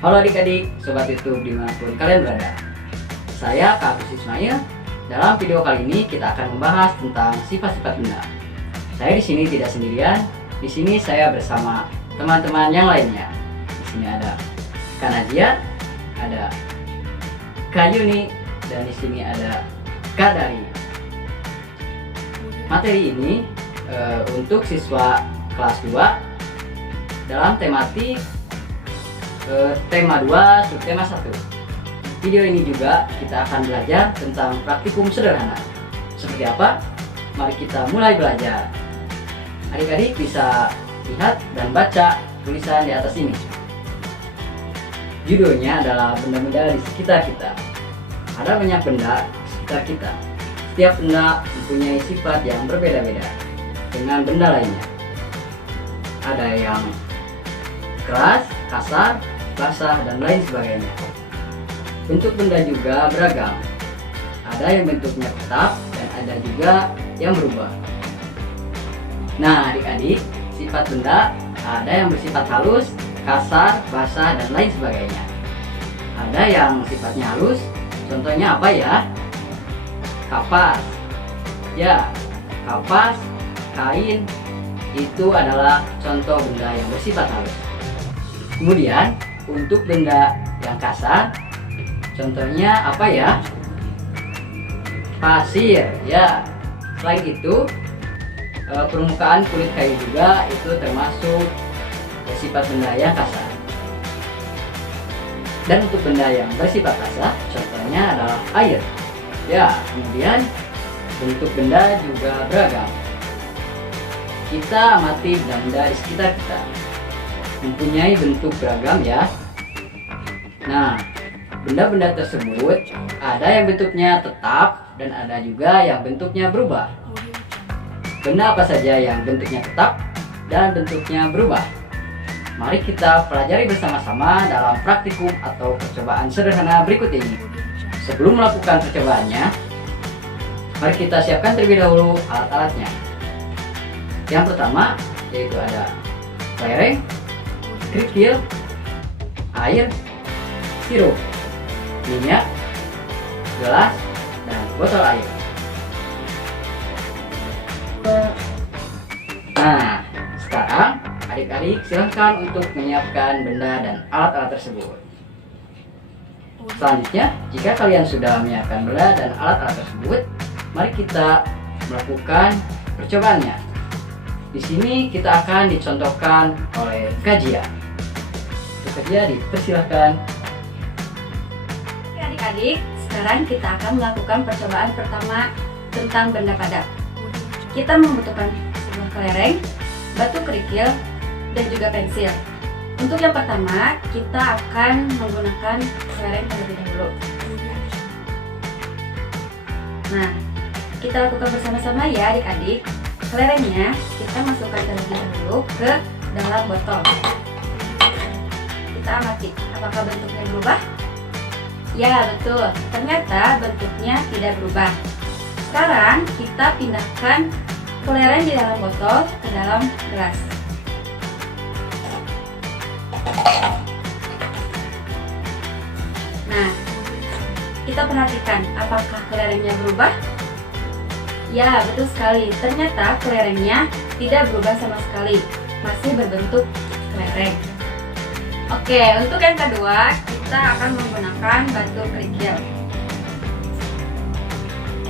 Halo adik-adik, sobat YouTube dimanapun kalian berada. Saya Kak Agus Ismail. Dalam video kali ini kita akan membahas tentang sifat-sifat benda. Saya di sini tidak sendirian. Di sini saya bersama teman-teman yang lainnya. Di sini ada Kak Najia, ada Kak Yuni, dan di sini ada Kak Dari. Materi ini untuk siswa kelas 2 dalam tematik tema 2 subtema 1. Video ini juga kita akan belajar tentang praktikum sederhana. Seperti apa? Mari kita mulai belajar. Adik-adik bisa lihat dan baca tulisan di atas ini. Judulnya adalah benda-benda di sekitar kita. Ada banyak benda di sekitar kita. Setiap benda mempunyai sifat yang berbeda-beda dengan benda lainnya. Ada yang keras, kasar, basah, dan lain sebagainya. Bentuk benda juga beragam. Ada yang bentuknya tetap dan ada juga yang berubah. Nah, adik-adik, sifat benda ada yang bersifat halus, kasar, basah, dan lain sebagainya. Ada yang sifatnya halus, contohnya apa ya? Kapas. Ya, kapas, kain, itu adalah contoh benda yang bersifat halus. Kemudian untuk benda yang kasar, contohnya apa ya? Pasir. Ya, selain itu permukaan kulit kayu juga itu termasuk sifat benda yang kasar. Dan untuk benda yang bersifat basah, contohnya adalah air. Ya, kemudian bentuk benda juga beragam. Kita amati benda-benda di sekitar kita, mempunyai bentuk beragam ya. Nah, benda-benda tersebut ada yang bentuknya tetap dan ada juga yang bentuknya berubah. Benda apa saja yang bentuknya tetap dan bentuknya berubah? Mari kita pelajari bersama-sama dalam praktikum atau percobaan sederhana berikut ini. Sebelum melakukan percobaannya, mari kita siapkan terlebih dahulu alat-alatnya. Yang pertama yaitu ada kelereng, kerikil, air, sirup, minyak, gelas, dan botol air. Nah, sekarang adik-adik silahkan untuk menyiapkan benda dan alat-alat tersebut. Selanjutnya, jika kalian sudah menyiapkan benda dan alat-alat tersebut, mari kita melakukan percobaannya. Di sini kita akan dicontohkan oleh Kajia. Untuk Kajia dipersilahkan. Oke adik-adik, sekarang kita akan melakukan percobaan pertama tentang benda padat. Kita membutuhkan sebuah kelereng, batu kerikil, dan juga pensil. Untuk yang pertama, kita akan menggunakan kelereng terlebih dahulu. Nah, kita lakukan bersama-sama ya adik-adik. Kelerengnya kita masukkan terlebih dahulu ke dalam botol. Kita amati, apakah bentuknya berubah? Ya, betul. Ternyata bentuknya tidak berubah. Sekarang kita pindahkan kelereng di dalam botol ke dalam gelas. Nah, kita perhatikan apakah kelerengnya berubah? Ya, betul sekali. Ternyata kelerengnya tidak berubah sama sekali. Masih berbentuk kelereng. Oke, untuk yang kedua, kita akan menggunakan batu kerikil.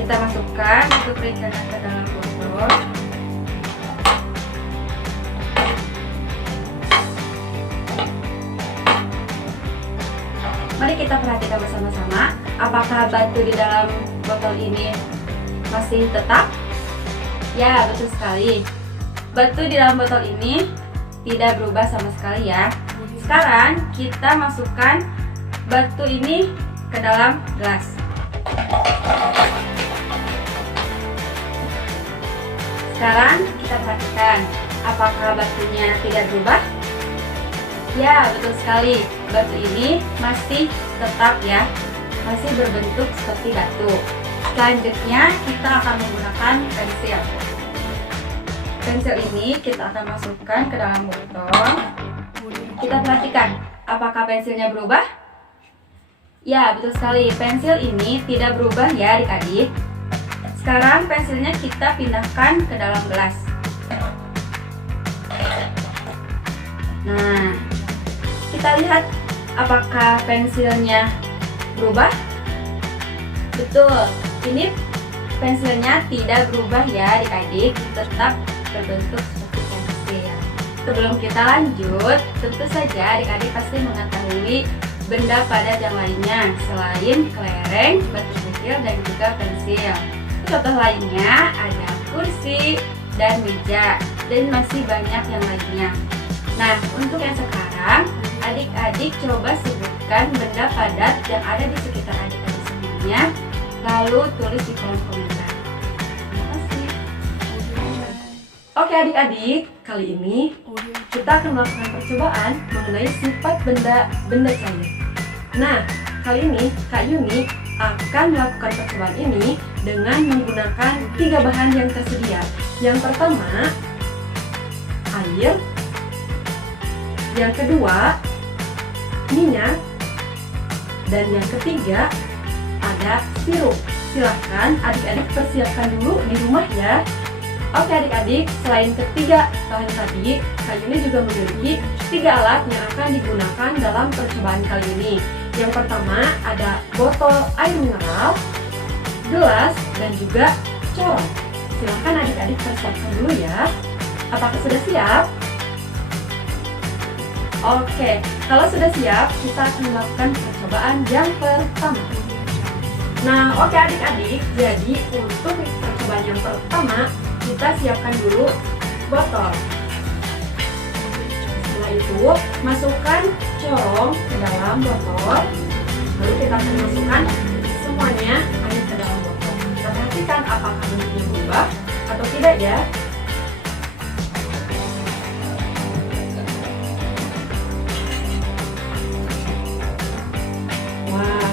Kita masukkan batu kerikilnya ke dalam botol. Mari kita perhatikan bersama-sama apakah batu di dalam botol ini masih tetap? Ya, betul sekali. Batu di dalam botol ini tidak berubah sama sekali ya. Sekarang kita masukkan batu ini ke dalam gelas. Sekarang kita perhatikan apakah batunya tidak berubah? Ya, betul sekali. Batu ini masih tetap ya, masih berbentuk seperti batu. Selanjutnya kita akan menggunakan pensil. Pensil ini kita akan masukkan ke dalam botol. Kita perhatikan apakah pensilnya berubah? Ya, betul sekali. Pensil ini tidak berubah ya adik-adik. Sekarang pensilnya kita pindahkan ke dalam gelas. Nah, kita lihat apakah pensilnya berubah? Betul, ini pensilnya tidak berubah ya adik-adik, tetap berbentuk seperti pensil. Sebelum kita lanjut, tentu saja adik-adik pasti mengetahui benda padat yang lainnya selain kelereng, batu kerikil, dan juga pensil. Contoh lainnya ada kursi dan meja, dan masih banyak yang lainnya. Nah, untuk yang sekarang, adik-adik coba sebutkan benda padat yang ada di sekitar adik-adik semuanya, lalu tulis di kolom komentar. Terima kasih. Oke adik-adik, kali ini kita akan melakukan percobaan mengenai sifat benda cair. Nah, kali ini Kak Yuni akan melakukan percobaan ini dengan menggunakan 3 bahan yang tersedia. Yang pertama, air. Yang kedua, minyak. Dan yang ketiga, ada sirup. Silahkan adik-adik persiapkan dulu di rumah ya. Oke adik-adik, selain ketiga bahan tadi, Kak Yuni juga memiliki 3 alat yang akan digunakan dalam percobaan kali ini. Yang pertama ada botol air mineral, gelas, dan juga corong. Silahkan adik-adik persiapkan dulu ya. Apakah sudah siap? Oke, kalau sudah siap, kita akan melakukan percobaan yang pertama. Nah, oke adik-adik, jadi untuk percobaan yang pertama, kita siapkan dulu botol. Setelah itu, masukkan corong ke dalam botol. Lalu kita akan masukkan semuanya air ke dalam botol. Kita perhatikan apakah bentuknya berubah atau tidak ya. Wah,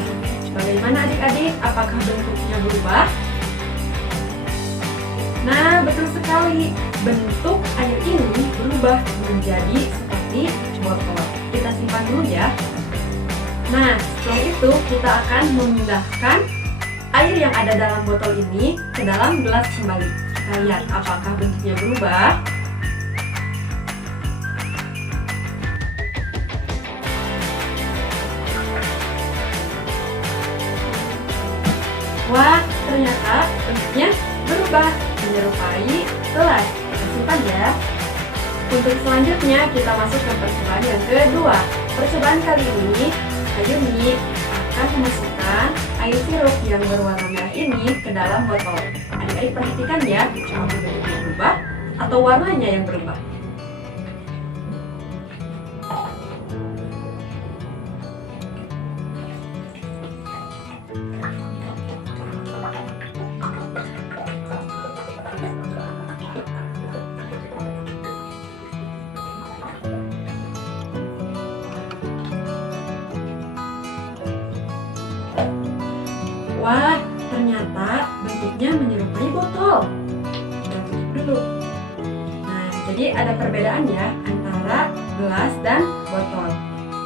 bagaimana adik-adik? Apakah bentuknya berubah? Nah, betul sekali. Bentuk air ini berubah menjadi seperti botol. Kita simpan dulu ya. Nah, setelah itu kita akan memindahkan air yang ada dalam botol ini ke dalam gelas kembali. Kita lihat apakah bentuknya berubah. Wah, ternyata bentuknya berubah menyerupai gelas. Kita simpan ya. Untuk selanjutnya kita masuk ke percobaan yang kedua. Percobaan kali ini Kak Yuni akan memasukkan air sirup yang berwarna merah ini ke dalam botol. Adik-adik perhatikan ya, apakah bentuknya berubah atau warnanya yang berubah. Wah, ternyata bentuknya menyerupai botol. Kita tutup dulu. Nah, jadi ada perbedaan ya antara gelas dan botol.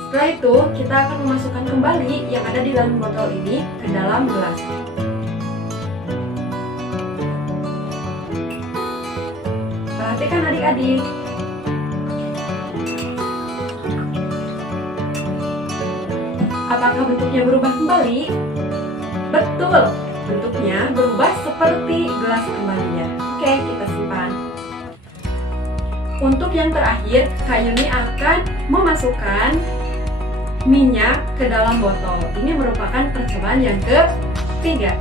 Setelah itu, kita akan memasukkan kembali yang ada di dalam botol ini ke dalam gelas. Perhatikan adik-adik. Apakah bentuknya berubah kembali? Betul, bentuknya berubah seperti gelas kembali ya. Oke, kita simpan. Untuk yang terakhir, Kak Yuni akan memasukkan minyak ke dalam botol. Ini merupakan percobaan yang ketiga.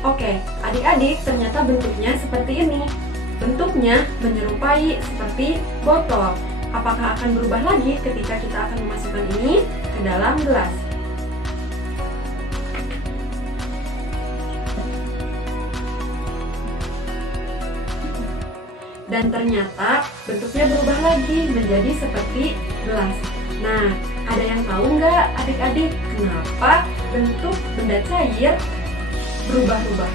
Oke, adik-adik, ternyata bentuknya seperti ini. Bentuknya menyerupai seperti botol. Apakah akan berubah lagi ketika kita akan memasukkan ini ke dalam gelas? dan ternyata bentuknya berubah lagi menjadi seperti gelas. Nah, ada yang tahu nggak adik-adik kenapa bentuk benda cair berubah-ubah?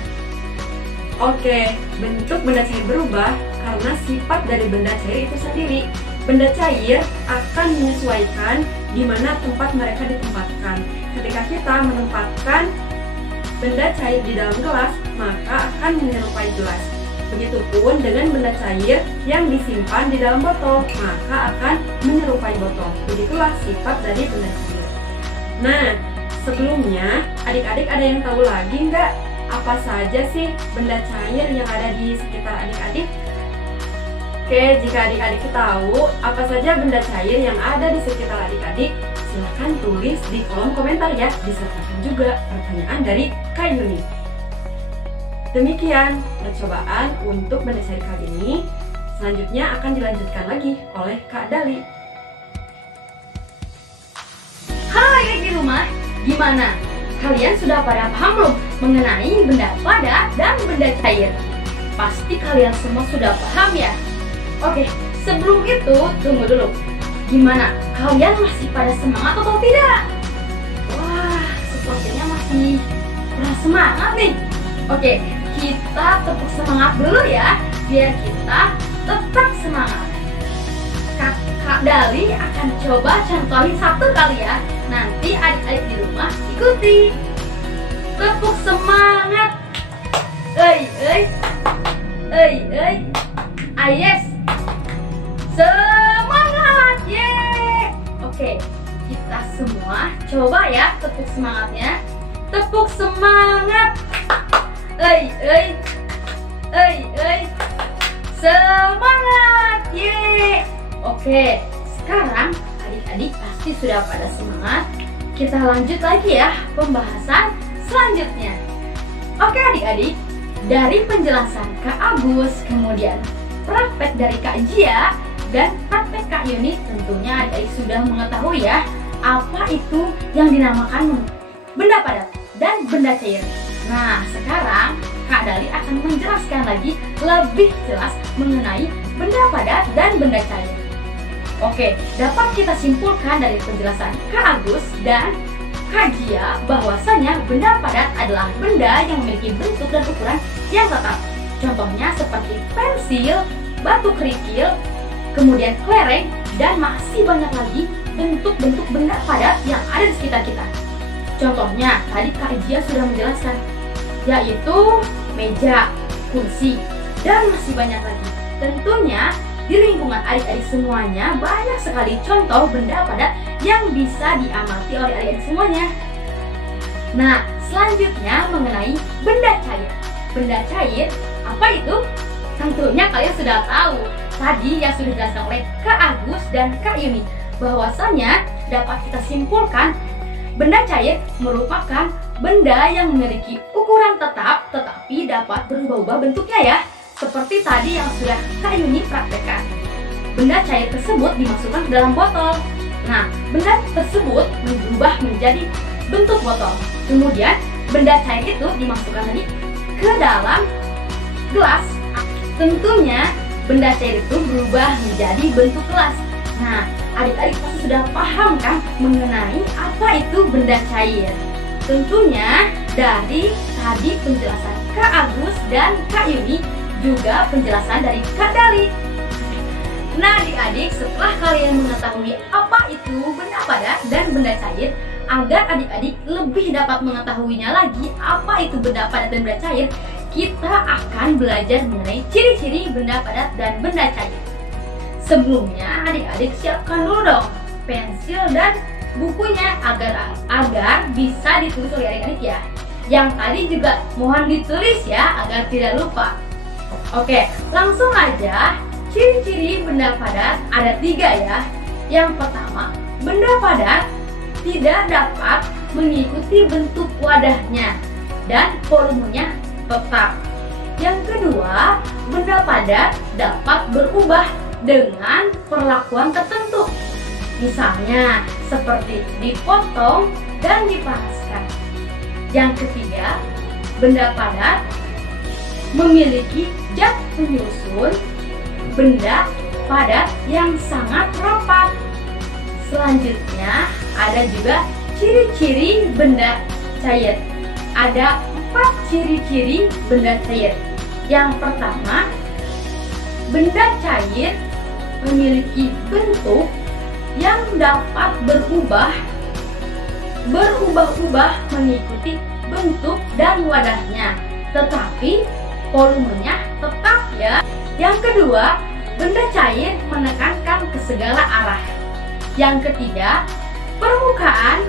Oke, bentuk benda cair berubah karena sifat dari benda cair itu sendiri. Benda cair akan menyesuaikan di mana tempat mereka ditempatkan. Ketika kita menempatkan benda cair di dalam gelas, maka akan menyerupai gelas. Begitupun dengan benda cair yang disimpan di dalam botol, maka akan menyerupai botol. Begitulah sifat dari benda cair. Nah, sebelumnya adik-adik ada yang tahu lagi nggak apa saja sih benda cair yang ada di sekitar adik-adik? Oke, jika adik-adik tahu apa saja benda cair yang ada di sekitar adik-adik, silahkan tulis di kolom komentar ya, disertakan juga pertanyaan dari Kak Yuni. Demikian percobaan untuk benda cair kali ini. Selanjutnya akan dilanjutkan lagi oleh Kak Dali. Halo adik di rumah, gimana? Kalian sudah pada paham belum mengenai benda padat dan benda cair? Pasti kalian semua sudah paham ya? Oke, sebelum itu tunggu dulu. Gimana? Kalian masih pada semangat atau tidak? Wah, sepertinya masih kurang semangat nih. Oke, kita tepuk semangat dulu ya, biar kita tetap semangat. Kak Dali akan coba contohin satu kali ya. Nanti adik-adik di rumah ikuti. Tepuk semangat. Yes. Semangat, yeay. Oke, kita semua coba ya tepuk semangatnya. Tepuk semangat. Semangat, yeay. Oke, sekarang adik-adik pasti sudah pada semangat. Kita lanjut lagi ya pembahasan selanjutnya. Oke adik-adik, dari penjelasan Kak Agus, kemudian praktek dari Kak Jia, dan praktek Kak Yuni, tentunya adik-adik sudah mengetahui ya apa itu yang dinamakan benda padat dan benda cair. Nah, sekarang Kak Dali akan menjelaskan lagi lebih jelas mengenai benda padat dan benda cair. Oke, dapat kita simpulkan dari penjelasan Kak Agus dan Kak Jia bahwasanya benda padat adalah benda yang memiliki bentuk dan ukuran yang tetap. Contohnya seperti pensil, batu kerikil, kemudian kelereng, dan masih banyak lagi bentuk-bentuk benda padat yang ada di sekitar kita. Contohnya, tadi Kak Jia sudah menjelaskan, yaitu meja, kursi, dan masih banyak lagi. Tentunya, di lingkungan adik-adik semuanya banyak sekali contoh benda padat yang bisa diamati oleh adik-adik semuanya. Nah, selanjutnya mengenai benda cair. Benda cair, apa itu? Tentunya kalian sudah tahu. Tadi yang sudah dijelaskan oleh Kak Agus dan Kak Yuni, bahwasanya dapat kita simpulkan benda cair merupakan benda yang memiliki ukuran tetap tetapi dapat berubah-ubah bentuknya ya. Seperti tadi yang sudah Kak Yuni praktekkan. Benda cair tersebut dimasukkan ke dalam botol. Nah, benda tersebut berubah menjadi bentuk botol. Kemudian benda cair itu dimasukkan lagi ke dalam gelas. Tentunya benda cair itu berubah menjadi bentuk gelas. Nah, adik-adik pasti sudah paham kan mengenai apa itu benda cair. Tentunya dari tadi penjelasan Kak Agus dan Kak Yuni, juga penjelasan dari Kak Dali. Nah adik-adik, setelah kalian mengetahui apa itu benda padat dan benda cair, agar adik-adik lebih dapat mengetahuinya lagi apa itu benda padat dan benda cair, kita akan belajar mengenai ciri-ciri benda padat dan benda cair. Sebelumnya adik-adik siapkan dulu dong pensil dan bukunya agar bisa ditulis oleh adik-adik ya. Yang tadi juga mohon ditulis ya agar tidak lupa. Oke, langsung aja. Ciri-ciri benda padat ada 3 ya. Yang pertama, benda padat tidak dapat mengikuti bentuk wadahnya dan volumenya tetap. Yang kedua, benda padat dapat berubah dengan perlakuan tertentu. Misalnya, seperti dipotong dan dipanaskan. Yang ketiga, benda padat memiliki zat penyusun benda padat yang sangat rapat. Selanjutnya ada juga ciri-ciri benda cair. Ada 4 ciri-ciri benda cair. Yang pertama, benda cair memiliki bentuk yang dapat berubah-ubah mengikuti bentuk dan wadahnya, tetapi volumenya tetap ya. Yang kedua, benda cair menekankan ke segala arah. Yang ketiga, permukaan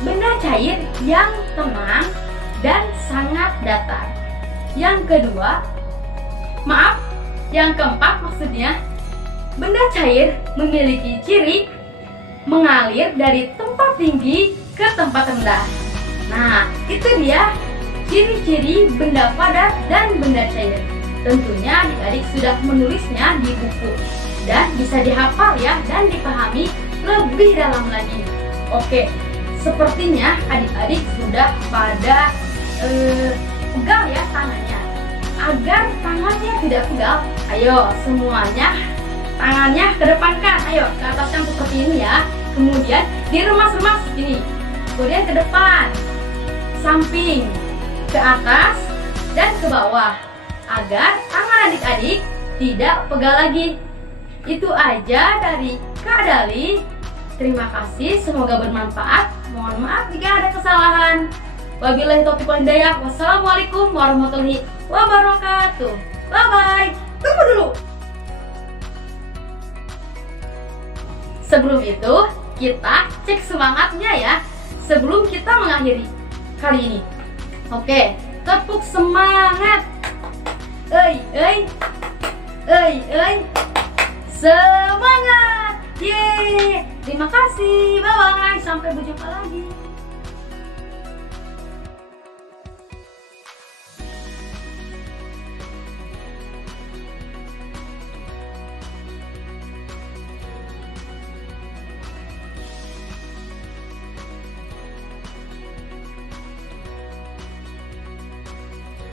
benda cair yang tenang dan sangat datar. Yang keempat maksudnya, benda cair memiliki ciri mengalir dari tempat tinggi ke tempat rendah. Nah, itu dia ciri-ciri benda padat dan benda cair. Tentunya adik-adik sudah menulisnya di buku dan bisa dihafal ya dan dipahami lebih dalam lagi. Oke, sepertinya adik-adik sudah pada pegal ya tangannya. Agar tangannya tidak pegal, ayo semuanya tangannya kedepankan, ayo ke ataskan seperti ini ya. Kemudian diremas-remas ini, kemudian ke depan, samping, ke atas, dan ke bawah, agar tangan adik-adik tidak pegal lagi. Itu aja dari Kak Dali. Terima kasih, semoga bermanfaat. Mohon maaf jika ada kesalahan. Wabillahi taufiq wal hidayah. Wassalamualaikum warahmatullahi wabarakatuh. Bye bye. Tunggu dulu. Sebelum itu, kita cek semangatnya ya. Sebelum kita mengakhiri kali ini. Oke, tepuk semangat. Semangat. Yeay. Terima kasih. Bye bye. Sampai berjumpa lagi.